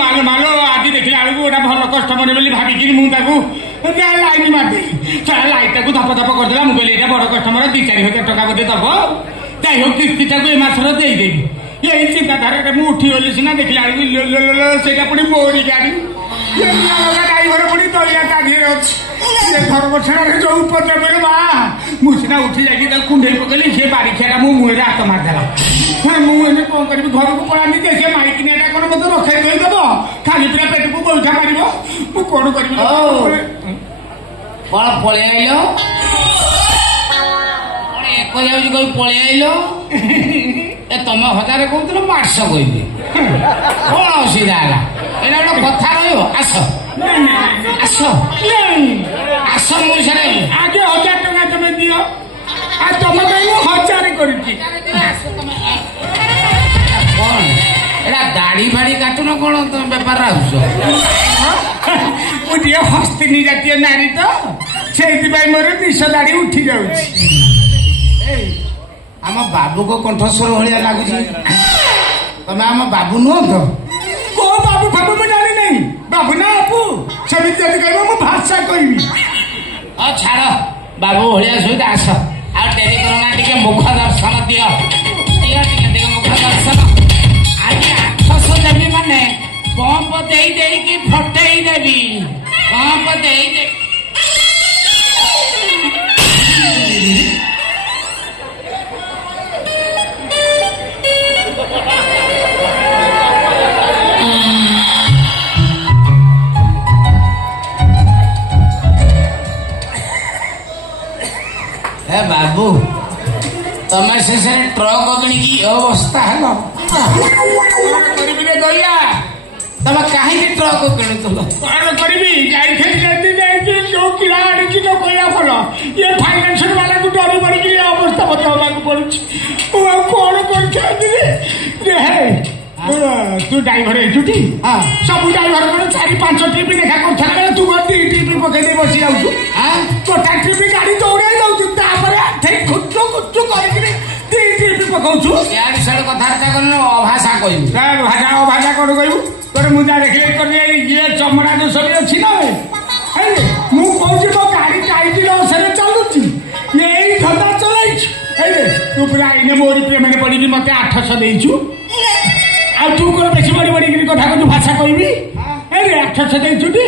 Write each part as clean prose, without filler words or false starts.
मालो मालो आज देखला बेलू गोटा भल कस्टमर बोली भाविकी मुझे लाइन मारदे लाइट को धप धप करदेला मुझे ये बड़ कस्टमर 2-4 हजार टका बोधे दब যাই হোক কিস্তিটা এই মাসর ଦେଇଦେବି এই চিন্তাধারাটা ମୁଁ ଉଠିଗଲି ସିନା ଦେଖିଲା ବେଳକୁ ସେଇଟା ପୁଣି ମୋରି ଗାଡ଼ି ଡ୍ରାଇଭର ପୁଣି ଦଳିଆ ତା ଧିରେ ଅଛି ଧର୍ମଶାଳାରେ ଯୋଉ ଉପଦ୍ରବରେ ମା ମୁଁ ସିନା ଉଠି ଯାଇକି ତାକୁ କୁଣ୍ଡେଇ ପକେଇଲି ସେ ବାରିଖିଆଟା ମୋ ମୁହଁରେ ହାତ ମାରିଦେଲା ମୁଁ ଏବେ କଣ କରିବି ଘରକୁ ପଳାନ୍ତି ଯେ ସେ ମାଇକିନିଆଟା କଣ ମତେ ରଖେଇ ଦେଇଦବ ଖାଲି ପୁରା ପେଟକୁ ବୈଠା ମାରିବ ମୁଁ କଣ କରିବି କଣ ପଳେଇ ଆଇଲ ଯାଉଛି କହି ପଳେଇ ଆଇଲ ତମ ହଜାରେ କହୁଥିଲ ମୁଁ 800 କହିବି କଣ ଅସୁବିଧା ହେଲା ଏଇଟା ଗୋଟେ କଥା ରହିବ ଆସ ଆସ ଆସ ମୋ ସାରେ ଆଗେ 1000 ଟଙ୍କା ତମେ ଦିଅ ଆଉ ତମ ପାଇଁ ମୁଁ 1000 କରିଛି କଣ ଏଇଟା ଦାଢି ଫାଡି କାଟୁନ କଣ ତମେ ବେପାର ଆସୁଛ ମୁଁ ଟିକେ ହସ୍ତିନି ଜାତୀୟ ନାରୀ ତ ସେଇଥିପାଇଁ ମୋର ନିଶ ଦାଢି ଉଠି ଯାଉଛି ଆମ ବାବୁଙ୍କ କଣ୍ଠସ୍ୱର ଭଳିଆ ଲାଗୁଛି ତମେ ଆମ ବାବୁ ନୁହଁ ତ କୋଉ ବାବୁ ବାବୁ ମୁଁ ଜାଣି ନାହିଁ ବାବୁ ନା ବାବୁ ସେମିତି ଯଦି କହିବ ମୁଁ ଭାଷା କହିବି ଛାଡ ବାବୁ ଭଳିଆ ସହିତ ଆସ ଆଉ ଡେରି କର ନା ଟିକେ ମୁଖ ଦର୍ଶନ ଦିଅ ଟିକେ ମୁଖ ଦର୍ଶନ ଆଜି 800 ଦେବି ମାନେ ପମ୍ପ ଦେଇ ଦେଇକି ଫଟେଇ ଦେବି ପମ୍ପ ଦେଇ ବାବୁ ତମେ ଶେଷରେ ଟ୍ରକ୍ କିଣିକି ଅବସ୍ଥା ହେଲ କରିବି ଦୟା ତମେ କାହିଁକି ଟ୍ରକ୍ କିଣୁଥିଲ କଣ କରିବି ଯାଇଥିଲି ଯୋଉ କିଣା ଆଣିଛି ତ କହିବା ଭଲ ଇଏ ଫାଇନାନ୍ସିଆଲ ବାଲାକୁ ଡରି ପଡିକି ଅବସ୍ଥା ବଦଳବାକୁ ପଡୁଛି ମୁଁ ଆଉ କଣ କରିଥାନ୍ତି ତୁ ଡ୍ରାଇଭର ହେଇଛୁଟି ସବୁ ଡ୍ରାଇଭର କଣ 4-5 ଟ୍ରିପ ଦେଖା କରୁଥିଲା ବେଳେ ତୁ 2 ଟ୍ରିପ ପକେଇ ଦେଇ ବସି ଯାଉଛୁ ଗୋଟା ଟ୍ରିପ ଗାଡି ଦୌଡେଇ ଯାଉଛୁ ତାପରେ ଖୁଚୁ ଖୁଚୁ କରିକି 2 ଟ୍ରିପ ପକଉଛୁ ଇଆଡେ ସିଆଡେ କଥାବାର୍ତ୍ତା କର ଅଭାଷା କହିବୁ ଅଭାଷା କଣ କହିବୁ ତୋର ମୁଁ ଯାହା ଦେଖିଲେ ଇଏ ଚମଡା ଦୋଷରେ ଅଛି ନା ମୁଁ କହୁଛି ମୋ ଗାଡି 40 ଚାଲୁଛି ଏଇ ଧନ୍ଦା ଚଲାଇଛୁ ତୁ ପୁରା ଏଇନେ ମୋରି ପ୍ରେମରେ ପଡିକି ମତେ 800 ଦେଇଛୁ ଆଉ ତୁ କଣ ବେଶୀ ବଡି ବଡିକିରି କଥା କହୁଛୁ ଭାଷା କହିବି 800 ଦେଇଛୁଟି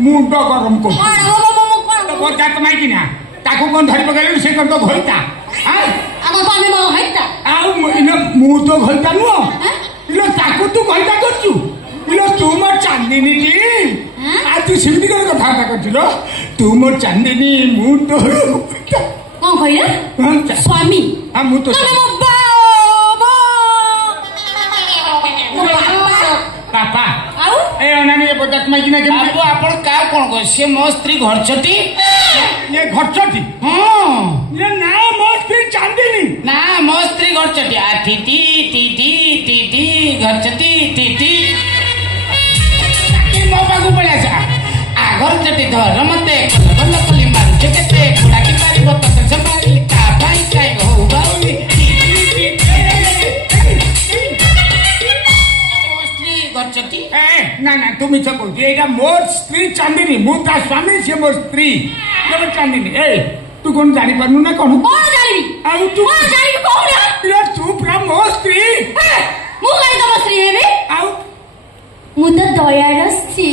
मुंड गरम कर माइकिना ताकू कौन धरी पकड़ से तो घोलता मु तो घोलता नुह ताकू तू घोलता करचु तू मोर चांदिनी तू सेमती कौन कथा कर तू मोर चांदिनी मु तो स्वामी मु तो पापा ଆପଣ କାହା କଣ କହ ସେ ମୋ ସ୍ତ୍ରୀ ଘରଚଟି ये घरचटी ये ना ମୋ ସ୍ତ୍ରୀ ଚାନ୍ଦିନୀ ନା ମୋ ସ୍ତ୍ରୀ ଘରଚଟି ଟିଟି ଟିଟି ଟିଟି ଘରଚଟି ଟିଟି ମୋ ପାଖକୁ ପଳେଇ ଆସ ଘରଚଟି ଧର ମତେ ଭଲ କଲି ମାରୁଛ କେତେ କୁଡାକି ପାରିବ ତତେ ସମ୍ଭାଳି ତା ପାଇଁ କାଇ ହଉ ବାଉଲି घरचटी ना ना तुम मिछ कहू एटा मोर स्त्री चांदिनी मु ता स्वामी से मोर स्त्री चांदिनी तू कौन जानी पारनु ना कौन तू पूरा मो स्त्री मु कहीं तम स्त्री हेबे मु तो दयार स्त्री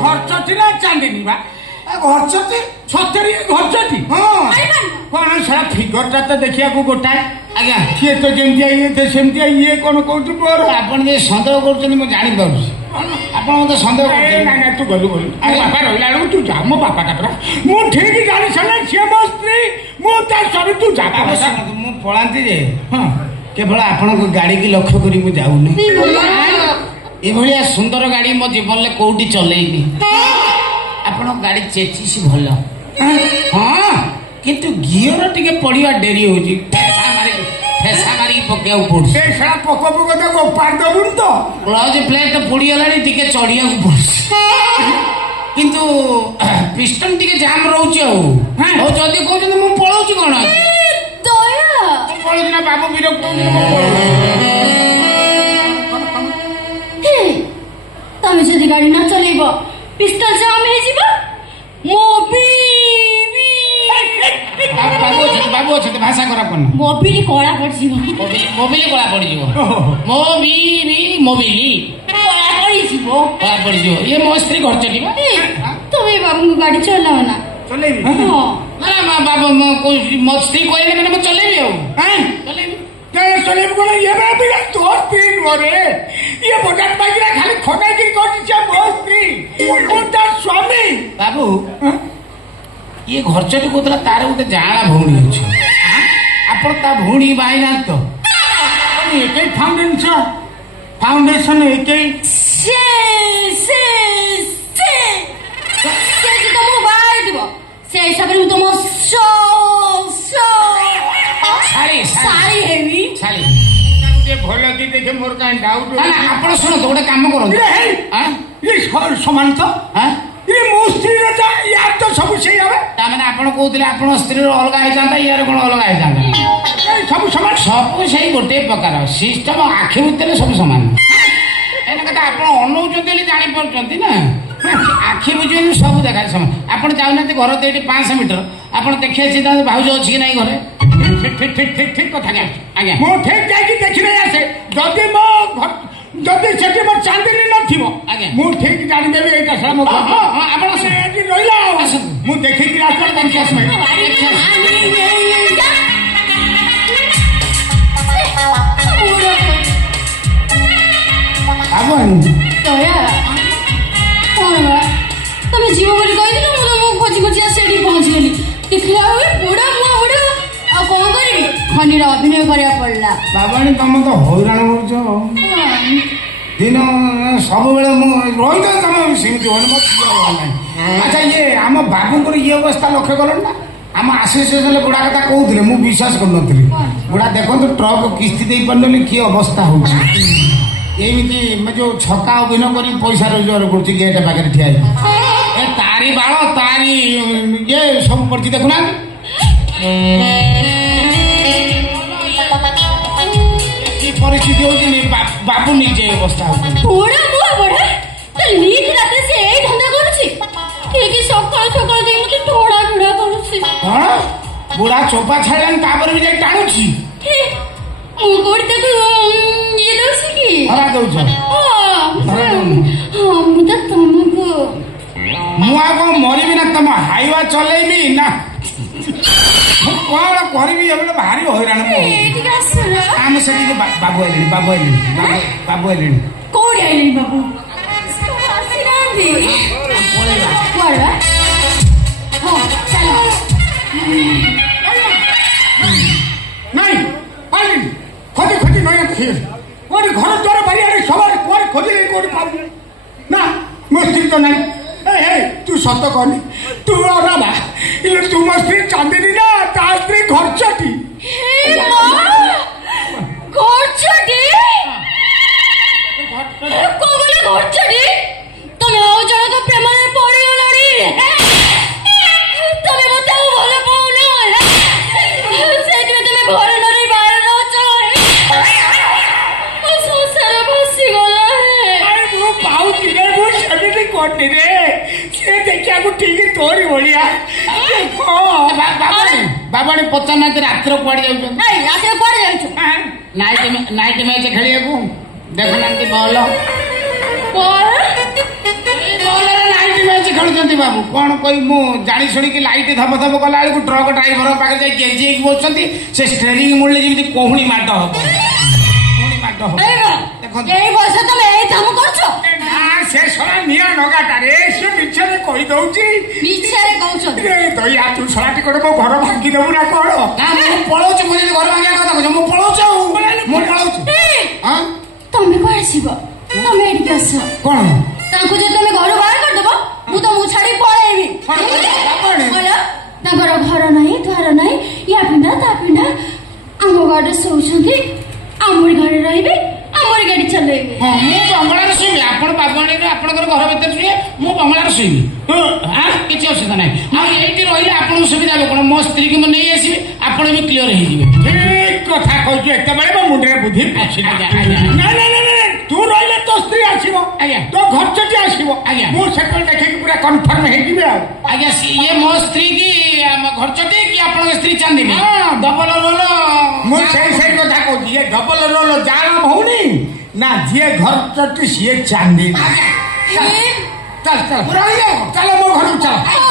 घरचटी ना चांदिनी बा घरचटी छतरी घरचटी कौन सारा ଫିଗରଟା ତ ଦେଖିବାକୁ ଗୋଟାଏ ଆଜ୍ଞା ସିଏ ତ ଯେମିତିଆ ଇଏ ତ ସେମିତିଆ ଇଏ କଣ କହୁଛୁ ମୋର ଆପଣ ଯେ ସନ୍ଦେହ କରୁଛନ୍ତି ମୁଁ ଜାଣିପାରୁଛି ଆପଣ ମତେ ସନ୍ଦେହ କରୁଛନ୍ତି ନାଇଁ ନାଇଁ ତୁ ଗଲୁ ମୋ ବାପା ରହିଲା ବେଳକୁ ତୁ ଯା ମୋ ବାପାଟା ପରା ମୁଁ ଠିକ ଜାଣି ସାରିଲା ସିଏ ମୋ ସ୍ତ୍ରୀ ମୁଁ ତା ସ୍ୱାମୀ ତୁ ଯା ମୁଁ ପଳାନ୍ତି ଯେ ହଁ କେବଳ ଆପଣଙ୍କ ଗାଡିକି ଲକ୍ଷ୍ୟ କରି ମୁଁ ଯାଉନି ଏଭଳିଆ ସୁନ୍ଦର ଗାଡି ମୋ ଜୀବନରେ କୋଉଠି ଚଲେଇନି ଆପଣଙ୍କ ଗାଡି ଚେଚିସି ଭଲ ହଁ କିନ୍ତୁ ଗିଅର ଟିକେ ପଡିବା ଡେରି ହଉଛି ଫେସା ମାରିକି ପକେଇବାକୁ ପଡୁଛି ସେ ସାରା ପୋକ ପୋକ ତାକୁ ପାରି ଦେବୁନି ତ କ୍ଲଚ୍ ପ୍ଲେଟ୍ ପୋଡିଗଲାଣି ଟିକେ ଚଢିବାକୁ ପଡୁଛି କିନ୍ତୁ ପିଷ୍ଟନ ଟିକେ ଜାମ୍ ରହୁଛି ଆଉ ଯଦି କହୁଛନ୍ତି ମୁଁ ପଳଉଛି କଣ ପଳଉଛି ନା ବାବୁ ବିରକ୍ତ ତମେ ଯଦି ଗାଡି ନ ଚଲେଇବ ପିଷ୍ଟଲ ଜାମ୍ ହେଇଯିବ ବାବୁ ଅଛନ୍ତି ଭାଷା ଖରାପ କରୁନ ମୋବିଲି କଳା ପଡିଯିବ ମୋବିଲି କଳା ପଡିଯିବ ମୋବିଲି କଳା ପଡିଯିବ ଇଏ ମୋ ସ୍ତ୍ରୀ ଘର ଚଲିବ ତମେ ବାବୁଙ୍କୁ ଗାଡି ଚଲାଅ ନା ଚଲେଇବି ବାବୁ ମୋ ସ୍ତ୍ରୀ କହିଲେ ମାନେ ମୁଁ ଚଲେଇବି ଆଉ ଚଲେଇବି କଣ ଇଏ ତୋ ସ୍ତ୍ରୀ ନୁହଁରେ ଇଏ ବଜାର ପାଇକିନା ଖାଲି ଖଟାଇକିରି କରିଛି ମୋ ସ୍ତ୍ରୀ ମୁଁ ତା ସ୍ୱାମୀ ବାବୁ ଇଏ ଘରଚଟି କହୁଥିଲା ତାର ଗୋଟେ ଜାଆଁଳା ଭଉଣୀ ଅଛି ଆପଣ ତା ଭଉଣୀ ବାହାଇନାହାନ୍ତି ତ ଏକଇ ଫାଉଣ୍ଡେସନ ଏକଇ ତମକୁ ବାହା ହେଇଥିବ ସେ ହିସାବରେ ମୁଁ ତମ ଶାଢୀ ହେବି ଭଲ କି ଦେଖେ ମୋର କାହିଁ ଡାଉଟ ଆପଣ ଶୁଣନ୍ତୁ ଗୋଟେ କାମ କରନ୍ତୁ ସମାନ ତ ମୋ ସ୍ତ୍ରୀର ୟାର ତ ସବୁ ସେଇ ହବ ତାମାନେ ଆପଣ କହୁଥିଲେ ଆପଣଙ୍କ ସ୍ତ୍ରୀର ଅଲଗା ହେଇଥାନ୍ତା ୟାର କଣ ଅଲଗା ହେଇଥାନ୍ତା ସବୁ ସମାନ ସବୁ ସେଇ ଗୋଟେ ପ୍ରକାର ସିଷ୍ଟମ ଆଖି ଭିତରେ ସବୁ ସମାନ ଏଇନା କଥା ଆପଣ ଅନଉଛନ୍ତି ବୋଲି ଜାଣିପାରୁଛନ୍ତି ନା ଆଖି ବୁଝିବେ ସବୁ ଦେଖାଏ ସମାନ ଆପଣ ଯାଉନାହାନ୍ତି ଘର ତ ଏଠି 500 ମିଟର ଆପଣ ଦେଖି ଆସିଥାନ୍ତେ ଭାଉଜ ଅଛି କି ନାଇଁ ଘରେ ଠିକ କଥା ଆଜ୍ଞା ମୁଁ ଠିକ ଯାଇକି ଦେଖି ନେଇ ଆସେ ଯଦି ସେଠି ମୋ ଚାନ୍ଦିନୀ ନଥିବ ମୁଁ ଠିକ ଜାଣିଦେବି ଏଇଟା ଆପଣ ରହିଲା ମୁଁ ଦେଖିକି ଆସିଲା ତାଙ୍କୁ ଆସିବେ ତମେ ଯିବ ବୋଲି କହିଥିଲ ମୁଁ ତମକୁ ଖୋଜି ଖୋଜି ଆସି ଏଠି ପହଞ୍ଚିଗଲି ଦେଖିଲା ବେଳେ ବୁଢା ବୁଢା ଆଉ କଣ କରିବି ଖଣ୍ଡିର ଅଭିନୟ କରିବାକୁ ପଡିଲା ବାବାଣୀ ତମେ ତ ହଇରାଣ କରୁଛ ଦିନ ସବୁବେଳେ ମୁଁ ରହିଛ ତମେ ସେମିତି ହଉନି ଆଚ୍ଛା ଇଏ ଆମ ବାବୁଙ୍କର ଇଏ ଅବସ୍ଥା ଲକ୍ଷ୍ୟ କଲଣି ନା ଆମ ଆସୋସିଏସନରେ ବୁଢା କଥା କହୁଥିଲେ ମୁଁ ବିଶ୍ୱାସ କରୁନଥିଲି ବୁଢା ଦେଖନ୍ତୁ ଟ୍ରକ୍ କିସ୍ତି ଦେଇପାରୁନି କି ଅବସ୍ଥା ହଉଛି ଏମିତି ଯୋଉ ଛକା ଅଭିନୟ କରି ପଇସା ରୋଜଗାର କରୁଛି ଗେଟ୍ ପାଖରେ ଠିଆ ହେଇକି ଏ ତାରି ବାଳ ତାରି ଇଏ ସବୁ ପଡିଛି ଦେଖୁନାହାନ୍ତି କି ପରିସ୍ଥିତି ହଉଛି ବାବୁ ନିଜେ ଅବସ୍ଥା ହଉଛି ରାତିରେ ସେ ଏଇ ଧନ୍ଦା କରୁଛି ସକାଳୁ ସକାଳୁ ଦେଇ ମତେ ଠୋଡା ଠୋଡା କରୁଛି କଣ ବୁଢା ଚୋପା ଛାଡ଼ିଲାନି ତାପରେ ବି ଯାଇ ଟାଣୁଛି ମୁଁ କୋଉଠି ତାକୁ ଇଏ ଦଉଛି କି ଧରା ଦଉଛ ମୁଁ ତ ତମକୁ ମୁଁ ଆଉ କଣ ମରିବି ନା ତମ ହାଇୱା ଚଲେଇବି ନା ମୁଁ କଣ କରିବି ଏବେ ଭାରି ହଇରାଣ ଆମେ ସେଠିକି ବାବୁ ଆଇଲେଣି କୋଉଠି ଆଇଲେଣି ବାବୁ ଆସିନାହାନ୍ତି କୁଆଡେ ହଁ ଚାଲ ନାଇଁ ଖୋଜି ଖୋଜି ନୟା କୋଉଠି ଘର ଦ୍ୱାର ବାରିଆଡେ ସବୁଆଡେ କୁଆଡେ ଖୋଜିଲେ କୋଉଠି ପାଉନି ନା ମୋ ସ୍ତ୍ରୀ ତ ନାହିଁ ତୁ ସତ କହନି ତୁ ଅନାବା ତୁ ମୋ ସ୍ତ୍ରୀ ଚାନ୍ଦିନୀ ନା ତା ସ୍ତ୍ରୀ ଘରଚଟି ତମେ ଆଉ ଜଣକ ପ୍ରେମରେ ପଡିଗଲଣି ତମେ ମତେ ଆଉ ଭଲ ପାଉନ ସେଇଥିପାଇଁ ତମେ ଘର ନରେ ବାହାରେ ରହୁଛ ସଂସାର ବସିଗଲା ମୁଁ ପାଉଛି ରେ ମୁଁ ସେମିତି କରିନି ରେ ସେ ଦେଖିବାକୁ ଠିକ ତୋରି ଭଳିଆ ବାବାଣୀ ପଚାରୁନାହାନ୍ତି ରାତିରେ କୁଆଡେ ଯାଉଛନ୍ତି ରାତିରେ କୁଆଡେ ଯାଉଛୁ ନାଇଟ୍ ମ୍ୟାଚ୍ ଖେଳିବାକୁ ଦେଖୁନାହାନ୍ତି ବଲ୍ ନାଇଟ୍ ମ୍ୟାଚ୍ ପୁଚି ଖେଳୁଛନ୍ତି ବାବୁ କଣ କହିବି ମୁଁ ଜାଣି ଶୁଣିକି ଲାଇଟ୍ ଧପ ଧପ କଲା ବେଳକୁ ଟ୍ରକ୍ ଡ୍ରାଇଭର ପାଖରେ ଯାଇ ଗେଞ୍ଜି ହେଇକି ବସୁଛନ୍ତି ସେ ଷ୍ଟେରିଂ ମୁଳିଲେ ଯେମିତି କହୁଣି ମାଡ ହବ ଏଇ ବୟସ ତମେ ଏଇ କାମ କରୁଛ ନା ସେ ଶଳା ନିଆଁ ନଗାଟାରେ ସେ ମିଛରେ କହିଦଉଛି ମିଛରେ କହୁଛନ୍ତି ଦୟା ତୁ ଶଳା ଟିକଟ ମୋ ଘର ଭାଙ୍ଗି ଦେବୁ ନା କଣ ମୁଁ ପଳଉଛି ମୁଁ ଯଦି ଘର ଭାଙ୍ଗିବା କଥା କହୁଛ ମୁଁ ପଳଉଛି ଆଉ ମୁଁ ପଳଉଛି ତମେ କୁଆଡେ ଯିବ ତମେ ଏଠିକି ଆସ କଣ ତାଙ୍କୁ ଯଦି ତମେ ଘରୁ ବାହାର କରିଦବ ମୁଁ ତମକୁ ଛାଡି ପଳେଇବି ତାଙ୍କର ଘର ନାହିଁ ଦ୍ୱାର ନାହିଁ ୟା ପିଣ୍ଡା ତା ପିଣ୍ଡା ଆମ ଘରେ ଶୋଉଛନ୍ତି ଆମରି ଘରେ ରହିବେ ଆମରି ଗାଡି ଚଲେଇବେ ମୁଁ ବଙ୍ଗଳାରେ ଶୋଇବି ଆପଣ ବାବୁଆଣୀରେ ଆପଣଙ୍କର ଘର ଭିତରେ ଶୋଇବେ ମୁଁ ବଙ୍ଗଳାରେ ଶୋଇବି କିଛି ଅସୁବିଧା ନାହିଁ ଆଉ ଏଇଠି ରହିଲେ ଆପଣଙ୍କୁ ସୁବିଧା ହେବ କଣ ମୋ ସ୍ତ୍ରୀକି ମୁଁ ନେଇ ଆସିବି ଆପଣ ବି କ୍ଲିୟର ହେଇଯିବେ ଠିକ କଥା କହୁଛୁ ଏତେବେଳେ ମୋ ମୁଣ୍ଡରେ ବୁଦ୍ଧି ତୁ ରହିଲେ ତୋ ସ୍ତ୍ରୀ ଆସିବ ତୋ ଖର୍ଚ୍ଚଟି ଆସିବ ମୁଁ ସେତେବେଳେ ଦେଖିକି ପୁରା କନଫର୍ମ ହେଇଯିବି ଆଉ ଆଜ୍ଞା ଇଏ ମୋ ସ୍ତ୍ରୀ କି ଖର୍ଚ୍ଚଟି କି ଆପଣଙ୍କ ସ୍ତ୍ରୀ ଚାନ୍ଦିନୀ ଡବଲ ରୋଲ ମୁଁ ସେଇ କଥା କହୁଛି ଇଏ ଡବଲ ରୋଲ ଜାଳ ଭଉଣୀ ନା ଯିଏ ଖର୍ଚ୍ଚଟି ସିଏ ଚାନ୍ଦିନୀ ଚାଲ ଚାଲ ଚାଲ ମୋ ଘରକୁ ଚାଲ